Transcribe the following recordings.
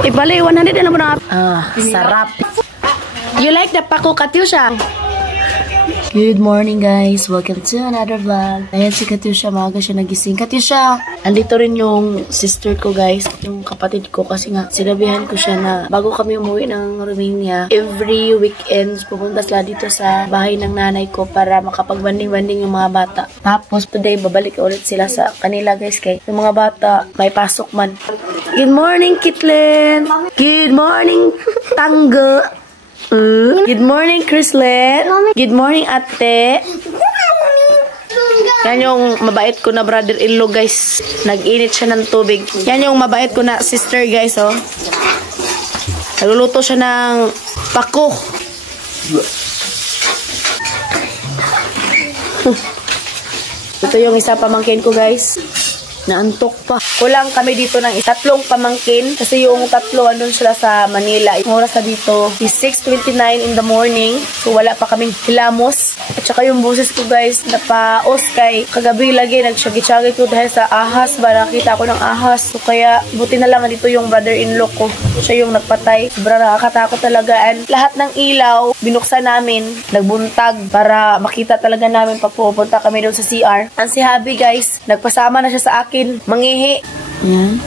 Ibali, 100 na naman. Sarap. You like the Paco Katyusha? Good morning guys, welcome to another vlog. Ayan si Katyusha, maaga siya nagising. Katyusha, andito rin yung sister ko guys, yung kapatid ko, kasi nga sinabihan ko siya na bago kami umuwi ng Romania, every weekends pupunta sila dito sa bahay ng nanay ko para makapag-banding-banding yung mga bata. Tapos today babalik ulit sila sa kanila guys, kay yung mga bata may pasok man. Good morning Kitlin. Good morning Tangga. Good morning, Chrislet. Good morning, ate. Yan yung mabait ko na brother-in-law, guys. Nag-init siya ng tubig. Yan yung mabait ko na sister, guys, oh. Nagluluto siya ng pako. Ito yung isa pamangkin ko, guys. Naantok pa. Kulang kami dito ng tatlong pamangkin kasi yung tatlo andun sila sa Manila. Yung oras na dito is 6:29 in the morning. So wala pa kaming hilamos. At saka yung boses ko guys napaos kay kagabi lagi nagsyagi-syagi ko dahil sa ahas ba, nakita ako ng ahas. So kaya buti na lang dito yung brother-in-law ko. Siya yung nagpatay. Sobrang nakakatakot talaga. And lahat ng ilaw binuksan namin, nagbuntag para makita talaga namin pag pupunta kami doon sa CR. Ang si Habi guys, nagpasama na siya sa akin, mangihi. Ayan.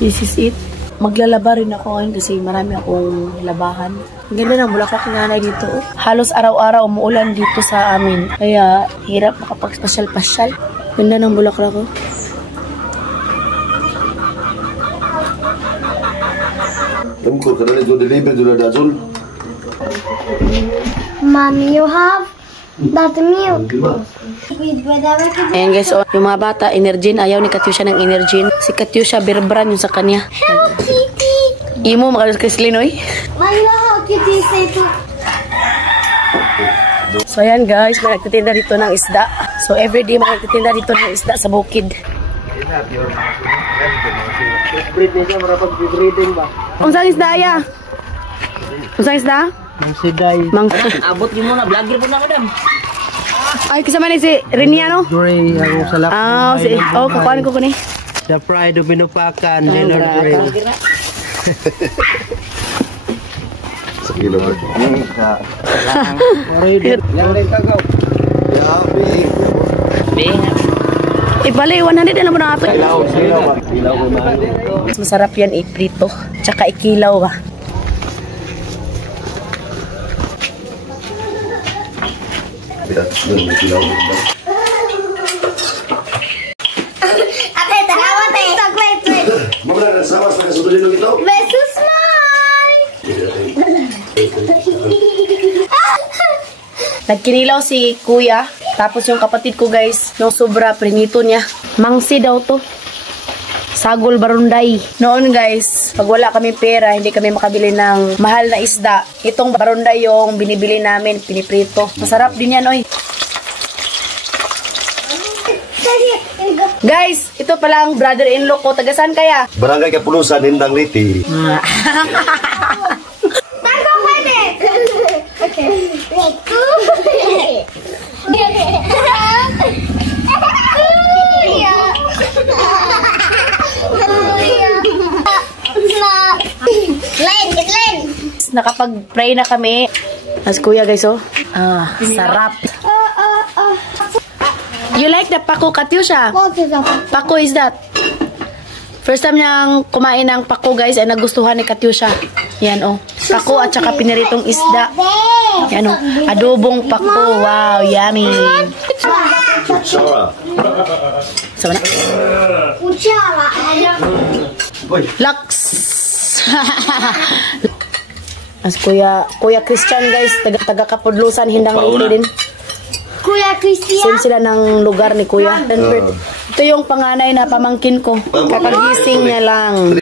This is it. Maglalaba rin ako ngayon kasi marami akong labahan. Ang ganda ng bulaklak ng nanay dito. Halos araw-araw umuulan dito sa amin. Kaya hirap makapag-pasyal-pasyal. Ganda ng bulaklak ko. Mommy, you have that milk. Ayan guys, oh, yung mga bata, Energin, ayaw ni Katyusha ng Energin. Si Katyusha, Berbran yung sa kanya. Hello, Kitty. Imo, makalas kay Slinoy. Hello, Kitty, say to. So ayan guys, may nagtitinda dito ng isda. So everyday may nagtitinda dito ng isda sa bukid. Unsang isda ya? Unsang isda? Mangsiday. Abot niyo muna, vlogger po na madam. Ay, kasama ni si Riniano? Dre, ang salap. Kakuhaan ko ni. The pride of Binupakan, Leonard Dre. Sakilo mo. Ibali, 100 na naman ang ato. Masarap yan iprito. Tsaka ikilaw ba. Ate, tanawa tayo. Wait. Mabla na sama sa kasudulin ng ito. Besos, Mai. Nagkinilaw si kuya. Tapos yung kapatid ko guys, nung sobra prinito niya. Mangsi daw to. Sagol barunday. Noon guys, pag wala kami pera, hindi kami makabili ng mahal na isda. Itong barunday yung binibili namin, piniprito. Masarap din yan, oy. Guys, ito pala ang brother-in-law ko. Tagasan kaya? Barangay Kapulusan, Hindang Liti. Tango pwede. Okay. Len. Nakapag-pray na kami. As kuya guys, oh. Sarap. You like the Paco Katyusha? What is that? Paco is that? First time niyang kumain ng Paco guys, ay nagustuhan ni Katyusha. Yan oh. Paco at saka piniritong isda. Yan oh. Adobong Paco. Wow, yummy. Sama na. Kutsara. Lux. As Kuya Christian guys, taga Kapudlusan, Hindang Liti din. Kuya Christian. Same sila ng lugar ni Kuya. Ito yung panganay na pamangkin ko. Kakagising niya lang.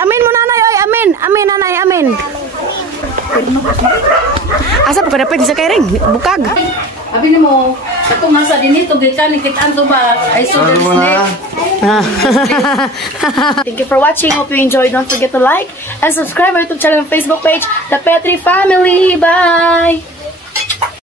Amin mo nanay, oy, amin. Amin nanay, amin. Asa pa ka dapat sa kairing? Bukag. Abi ni mo, katong nasa din ito, gikan kitaan to ba? Ay so there's snake. Thank you for watching. Hope you enjoyed. Don't forget to like and subscribe our YouTube channel and Facebook page, The Petri Family. Bye!